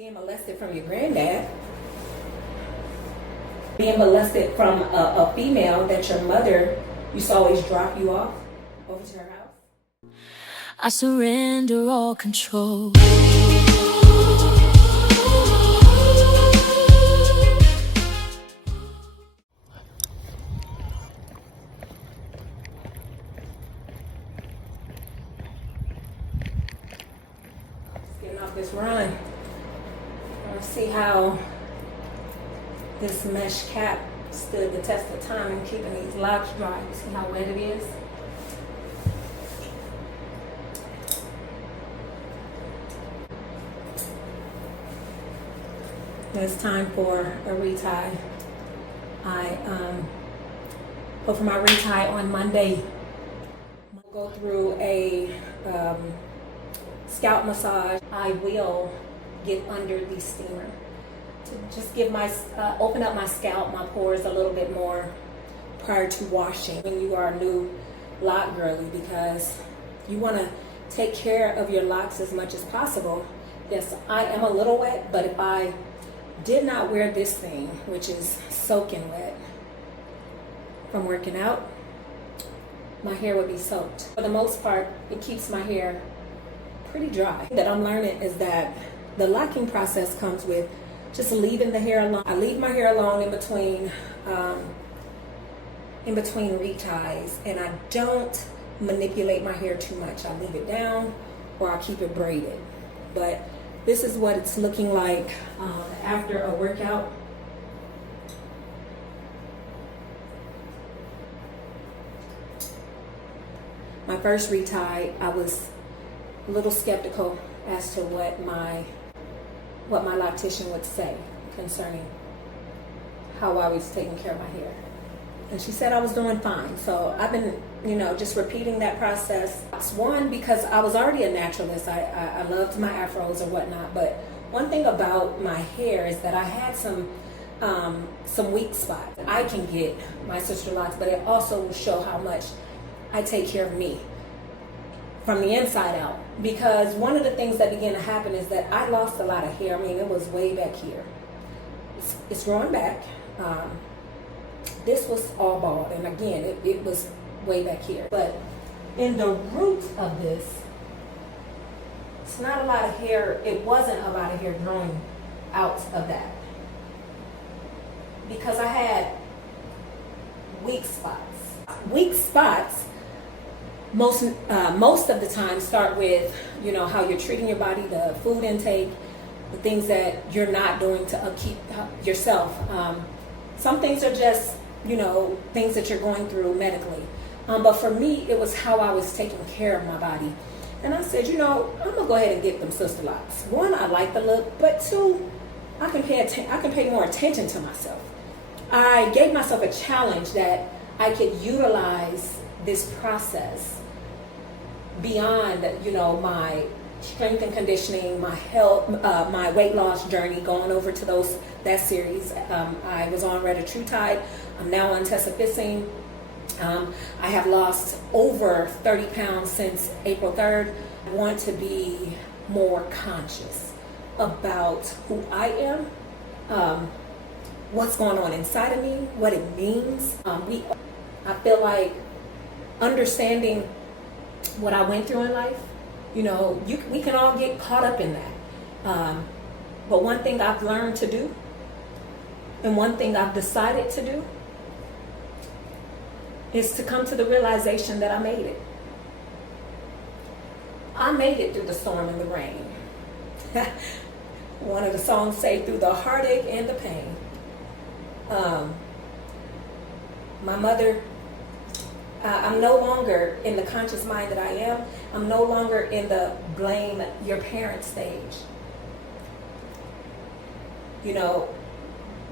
being molested from your granddad, being molested from a female that your mother used to always drop you off over to her house. I surrender all control. Getting off this run. Let's see how this mesh cap stood the test of time and keeping these locks dry. You see how wet it is? It's time for a retie. I go for my retie on Monday. I'll go through a scalp massage. I will get under the steamer to just give open up my scalp, my pores a little bit more prior to washing. When you are a new lock girly, because you want to take care of your locks as much as possible. Yes, I am a little wet, but if I did not wear this thing, which is soaking wet from working out, my hair would be soaked. For the most part, it keeps my hair pretty dry. That I'm learning is that the locking process comes with just leaving the hair alone. I leave my hair alone in between reties, and I don't manipulate my hair too much. I leave it down or I keep it braided. But this is what it's looking like after a workout. My first retie, I was a little skeptical as to what my loctician would say concerning how I was taking care of my hair. And she said I was doing fine. So I've been, just repeating that process. One, because I was already a naturalist. I loved my afros or whatnot. But one thing about my hair is that I had some weak spots. I can get my Sisterlocks, but it also will show how much I take care of me from the inside out. Because one of the things that began to happen is that I lost a lot of hair. I mean, it was way back here. It's growing back. This was all bald, and again, it was way back here. But in the root of this, it's not a lot of hair. It wasn't a lot of hair growing out of that because I had weak spots. Weak spots most of the time start with how you're treating your body, the food intake, the things that you're not doing to upkeep yourself. Some things are just things that you're going through medically. But for me, it was how I was taking care of my body. And I said, I'm gonna go ahead and get them Sisterlocks. One, I like the look, but two, I can pay more attention to myself. I gave myself a challenge that I could utilize this process beyond, my strength and conditioning, my health, my weight loss journey, going over to that series. I was on Retie. I'm now on Tesafissine. I have lost over 30 pounds since April 3rd. I want to be more conscious about who I am, what's going on inside of me, what it means. I feel like understanding what I went through in life, we can all get caught up in that. But one thing I've learned to do, and one thing I've decided to do, is to come to the realization that I made it. I made it through the storm and the rain. One of the songs say, through the heartache and the pain. My mother, I'm no longer in the conscious mind that I am. I'm no longer in the blame your parents stage.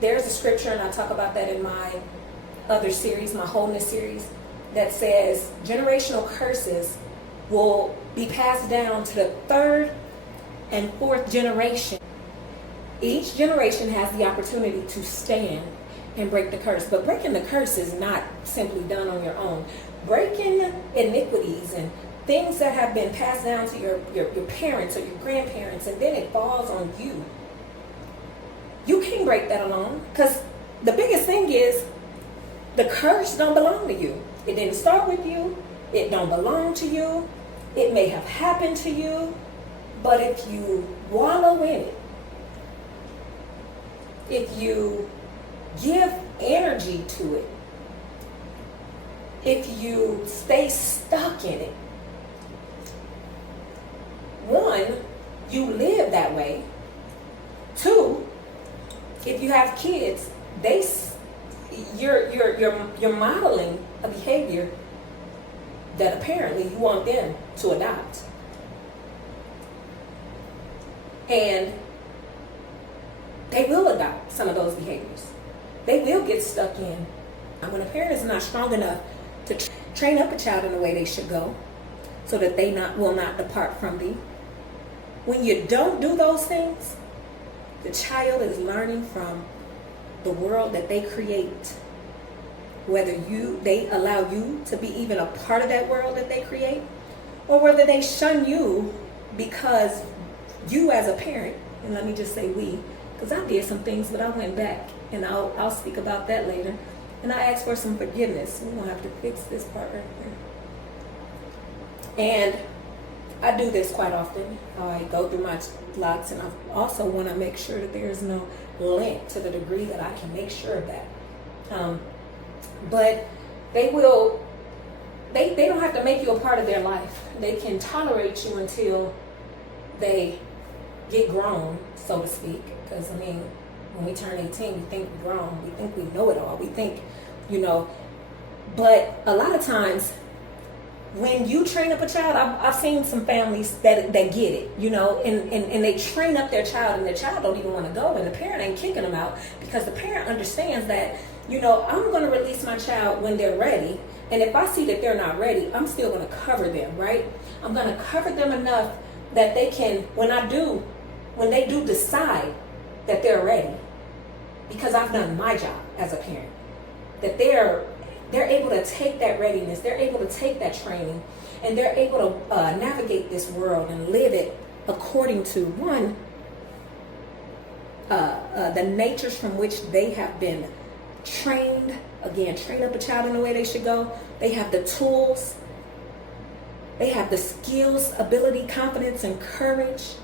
There's a scripture, and I talk about that in my other series, my wholeness series, that says generational curses will be passed down to the third and fourth generation. Each generation has the opportunity to stand and break the curse. But breaking the curse is not simply done on your own. Breaking iniquities and things that have been passed down to your parents or your grandparents, and then it falls on you You can't break that alone, because the biggest thing is the curse don't belong to you. It didn't start with you. It don't belong to you. It may have happened to you, but if you wallow in it, if you give energy to it, if you stay stuck in it, one, you live that way. Two, if you have kids, you're modeling a behavior that apparently you want them to adopt. And they will adopt some of those behaviors. They will get stuck in. And when a parent is not strong enough to train up a child in the way they should go, so that they will not depart from thee, when you don't do those things, the child is learning from the world that they create. Whether they allow you to be even a part of that world that they create, or whether they shun you because you as a parent, and let me just say we, because I did some things, but I went back, and I'll speak about that later, and I asked for some forgiveness. We're going to have to fix this part right here. And I do this quite often. I go through my locks, and I also want to make sure that there's no link to the degree that I can make sure of that. But they don't have to make you a part of their life. They can tolerate you until they get grown, so to speak. Because, I mean, when we turn 18, we think we're grown. We think we know it all. We think, But a lot of times, when you train up a child, I've seen some families that get it, and they train up their child, and their child don't even want to go, and the parent ain't kicking them out, because the parent understands that, I'm going to release my child when they're ready, and if I see that they're not ready, I'm still going to cover them, right? I'm going to cover them enough that they can, when they do decide that they're ready, because I've done my job as a parent, that they're able to take that readiness, they're able to take that training, and they're able to navigate this world and live it according to, one, the natures from which they have been trained. Again, train up a child in the way they should go. They have the tools, they have the skills, ability, confidence, and courage,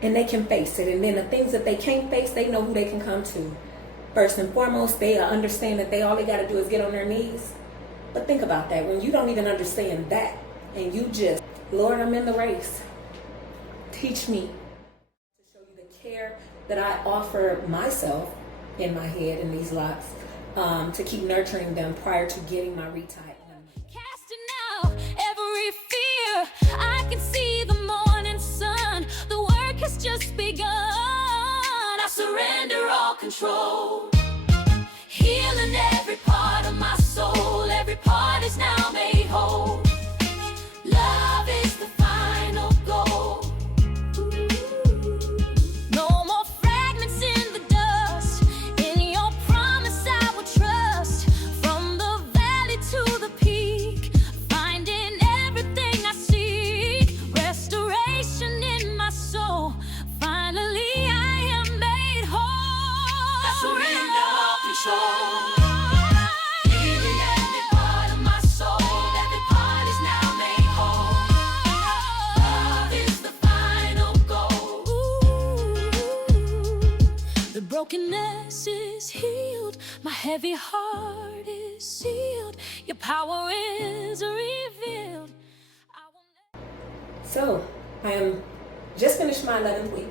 and they can face it. And then the things that they can't face, they know who they can come to. First and foremost, they understand that all they got to do is get on their knees. But think about that. When you don't even understand that, and you just, Lord, I'm in the race. Teach me to show you the care that I offer myself in my head in these locks, to keep nurturing them prior to getting my retie. Casting out every fear, I can see the morning sun. The work has just begun. I surrender all control, healing every part of my soul. Every part is now made whole. Love is the final goal. No more fragments in the dust. In your promise I will trust. From the valley to the peak, finding everything I seek. Restoration in my soul. Finally I am made whole. I surrender all control. Healing every part of my soul. Every part is now made whole. Love is the final goal. The brokenness is healed. My heavy heart is sealed. Your power is revealed. I will So, I am just finished my 11th week.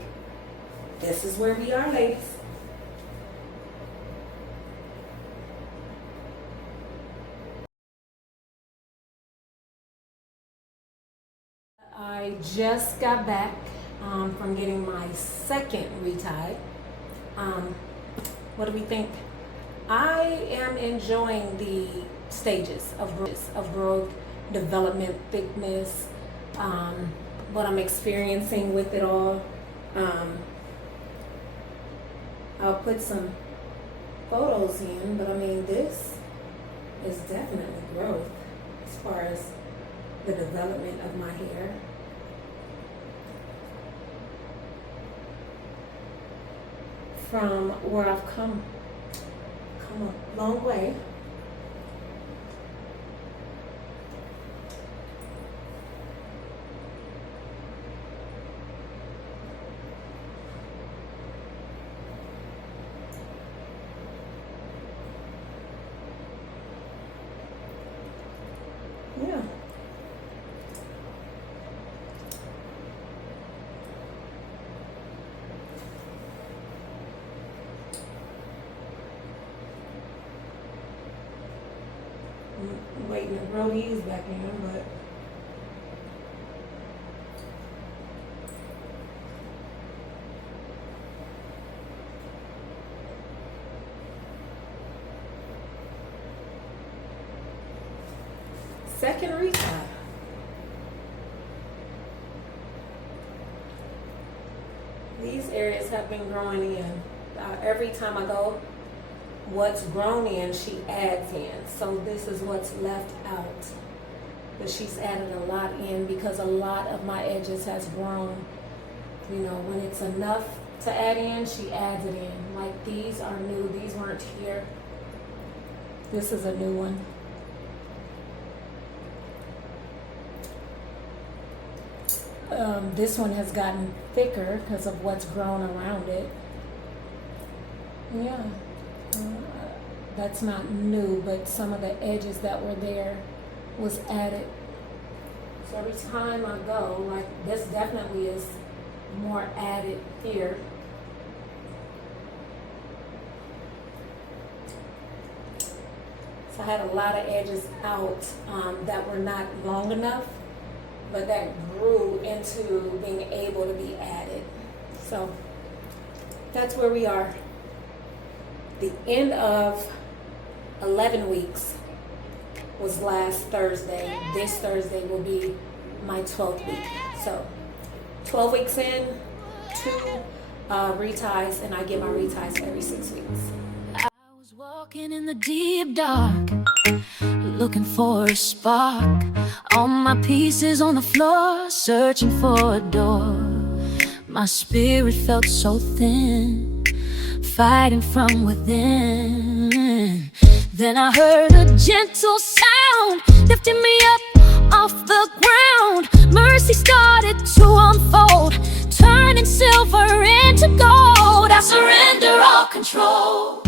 This is where we are, ladies. I just got back from getting my second retie. What do we think? I am enjoying the stages of growth, development, thickness, what I'm experiencing with it all. I'll put some photos in, but I mean, this is definitely growth as far as the development of my hair. from where I've come a long way. Yeah. I'm waiting to grow these back in, but second retie. These areas have been growing in. Every time I go, what's grown in, she adds in. So this is what's left out. But she's added a lot in because a lot of my edges has grown. You know, when it's enough to add in, she adds it in. Like these are new. These weren't here. This is a new one. This one has gotten thicker because of what's grown around it. Yeah, that's not new, but some of the edges that were there was added. So every time I go, like this definitely is more added here. So I had a lot of edges out that were not long enough, but that grew into being able to be added. So that's where we are. The end of 11 weeks was last Thursday. This Thursday will be my 12th week. So 12 weeks in, 2 reties, and I get my reties every 6 weeks. I was walking in the deep dark, looking for a spark. All my pieces on the floor, searching for a door. My spirit felt so thin, fighting from within. Then I heard a gentle sound lifting me up off the ground. Mercy started to unfold, turning silver into gold. I surrender all control.